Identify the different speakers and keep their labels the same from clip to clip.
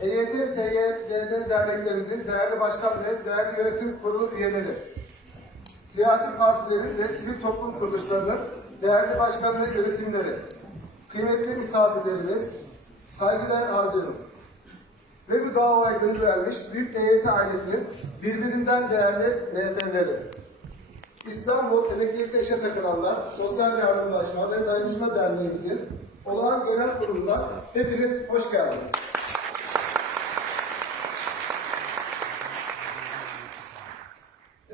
Speaker 1: EYT, SYDD derneklerimizin değerli başkan ve değerli yönetim kurulu üyeleri, siyasi partilerin ve sivil toplum kuruluşlarının değerli başkan ve yönetimleri, kıymetli misafirlerimiz, saygıdeğer hazırım ve bu davaya gönül vermiş büyük EYT ailesinin birbirinden değerli MHP'leri. İstanbul Emeklilikte İşe Takılanlar Sosyal Yardımlaşma ve Dayanışma Derneğimizin olağan genel kuruluna hepiniz hoş geldiniz.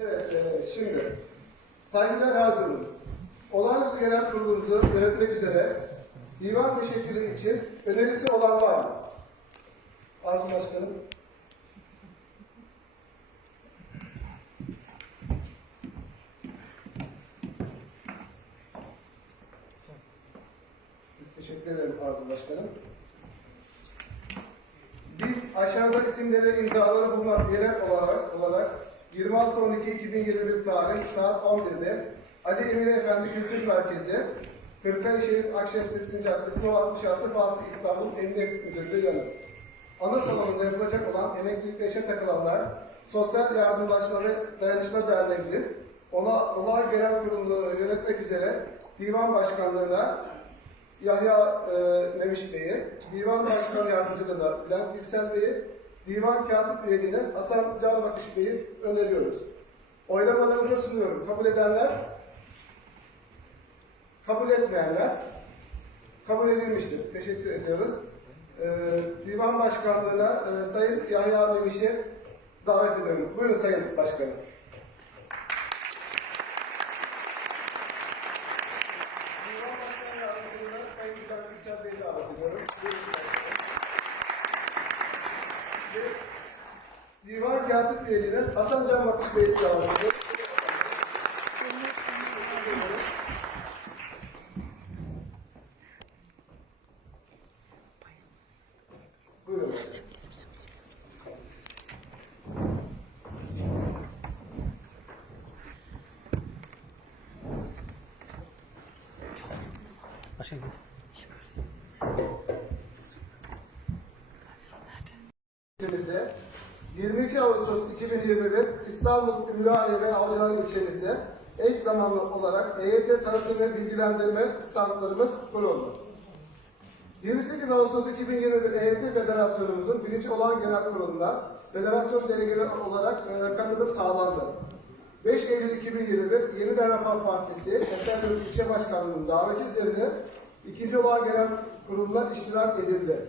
Speaker 1: Evet, e, şimdi saygıdeğer hazırım. Olağanüstü genel kurulumuzu yönetmek üzere divan teşekkürü için önerisi olan var mı? Arzu Başkanım. Teşekkür ederim Arzu Başkanım. Biz aşağıda isimleri imzaları bulunan üyeler olarak, olarak 26.12.2021 tarih saat 11'de Ali Emir Efendi Kültür Merkezi, Kırklareli Şerif Akşemsettin Caddesi No 66 Fatih İstanbul Emniyet Müdürlüğü yanı. Ana salonunda yapılacak olan emeklilikte işe takılanlar Sosyal Yardımlaşma ve Dayanışma Derneğimizin ona olağan genel kurulunu yönetmek üzere divan başkanlığına Yahya e, Memiş Bey'i, Divan Başkan Yardımcılığı da Bülent Yüksel Bey'i, Divan Katip Üyeliğine Hasan Can Bakış Bey'i öneriyoruz. Oylamalarınıza sunuyorum. Kabul edenler, kabul etmeyenler kabul edilmiştir. Teşekkür ediyoruz. E, Divan Başkanlığı'na e, Sayın Yahya Memiş'i davet ediyorum. Buyurun Sayın Başkanım. Divan Başkan Yardımcılığına Sayın Bülent Yüksel Bey'i davet ediyorum. Buyurun. Ve Divan Katip Üyeliğine Hasan Can Bakış Bey'i ediyorum. Buyurun.
Speaker 2: Başka gün.
Speaker 1: İlçemizde 22 Ağustos 2021 İstanbul Ümraniye ve Avcılar ilçemizde eş zamanlı olarak EYT tanıtım ve bilgilendirme standlarımız kuruldu. 28 Ağustos 2021 EYT Federasyonumuzun birinci olan genel kurulunda federasyon delegeleri olarak e, katılım sağlandı. 5 Eylül 2021 Yeniden Refah Partisi Esenyurt İlçe Başkanlığı'nın daveti üzerine ikinci olan genel kuruluna iştirak edildi.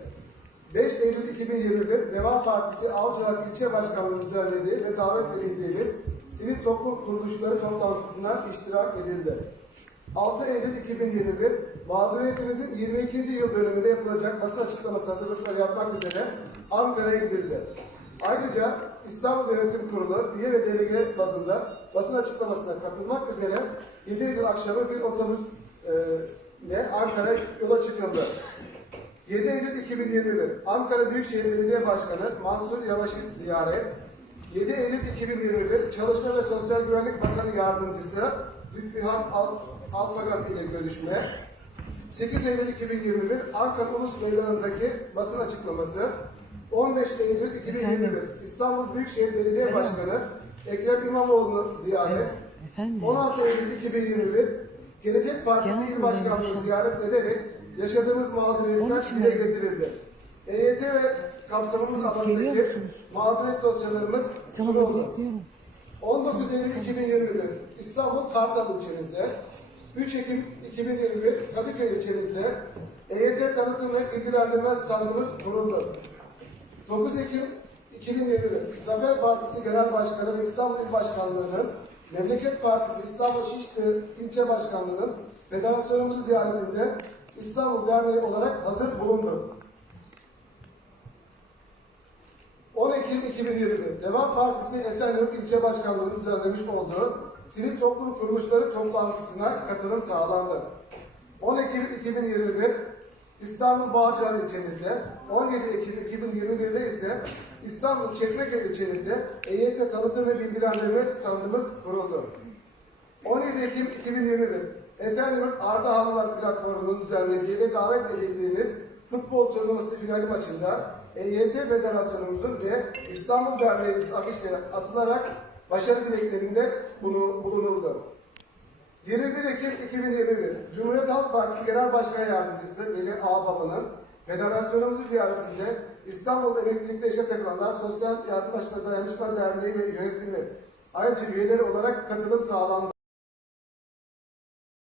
Speaker 1: 5 Eylül 2021 Deva Partisi Avcılar İlçe Başkanlığı düzenlediği ve davet edildiğimiz sivil toplum kuruluşları toplantısına iştirak edildi. 6 Eylül 2021 mağduriyetimizin 22. yıl dönümünde yapılacak basın açıklaması hazırlıkları yapmak üzere Ankara'ya gidildi. Ayrıca İstanbul Yönetim Kurulu üye ve delege bazında basın açıklamasına katılmak üzere 7 Eylül akşamı bir otobüs ile Ankara'ya yola çıkıldı. 7 Eylül 2021 Ankara Büyükşehir Belediye Başkanı Mansur Yavaş'ı ziyaret. 7 Eylül 2021 Çalışma ve Sosyal Güvenlik Bakanı Yardımcısı Lütfihan Al Alpagan ile görüşme. 8 Eylül 2021 Ankara Ulus Meydanı'ndaki basın açıklaması. 15 Eylül 2021 İstanbul Büyükşehir Belediye Başkanı Ekrem İmamoğlu'nu ziyaret.
Speaker 2: Efendim?
Speaker 1: 16 Eylül 2021 Gelecek Partisi İl Başkanlığı ziyaret ederek yaşadığımız
Speaker 2: için
Speaker 1: dile getirildi. EYT ve kapsamımız alanındaki mağduriyet dosyalarımız sunuldu.
Speaker 2: bekliyorum.
Speaker 1: 19 Eylül 2021 İstanbul Kartal ilçemizde, 3 Ekim 2021 Kadıköy ilçemizde EYT tanıtım ve bilgilendirme standımız kuruldu. 9 Ekim 2021 Zafer Partisi Genel Başkanı ve İstanbul İl Başkanlığı'nın Memleket Partisi İstanbul Şişli İlçe Başkanlığı'nın federasyonumuzu ziyaretinde İstanbul Derneği olarak hazır bulundu. 10 Ekim 2021 Devam Partisi Esenyurt İlçe Başkanlığı'nın düzenlemiş olduğu sivil toplum kuruluşları toplantısına katılım sağlandı. 10 Ekim 2021 İstanbul Bağcılar ilçemizde, 17 Ekim 2021'de ise İstanbul Çekmeköy ilçemizde EYT tanıtım ve bilgilendirme standımız kuruldu. 17 Ekim 2021 Esenyurt Ardahanlılar Platformu'nun düzenlediği ve davet edildiğimiz futbol turnuvası finali maçında EYT Federasyonumuzun ve İstanbul Derneğimizin afişleri asılarak başarı dileklerinde bunu bulunuldu. 21 Ekim 2021 Cumhuriyet Halk Partisi Genel Başkan Yardımcısı Veli Ağbaba'nın federasyonumuzu ziyaretinde İstanbul Emeklilikte İşe Takılanlar Sosyal Yardımlaşma Dayanışma Derneği ve yönetimi ayrıca üyeleri olarak katılım sağlandı.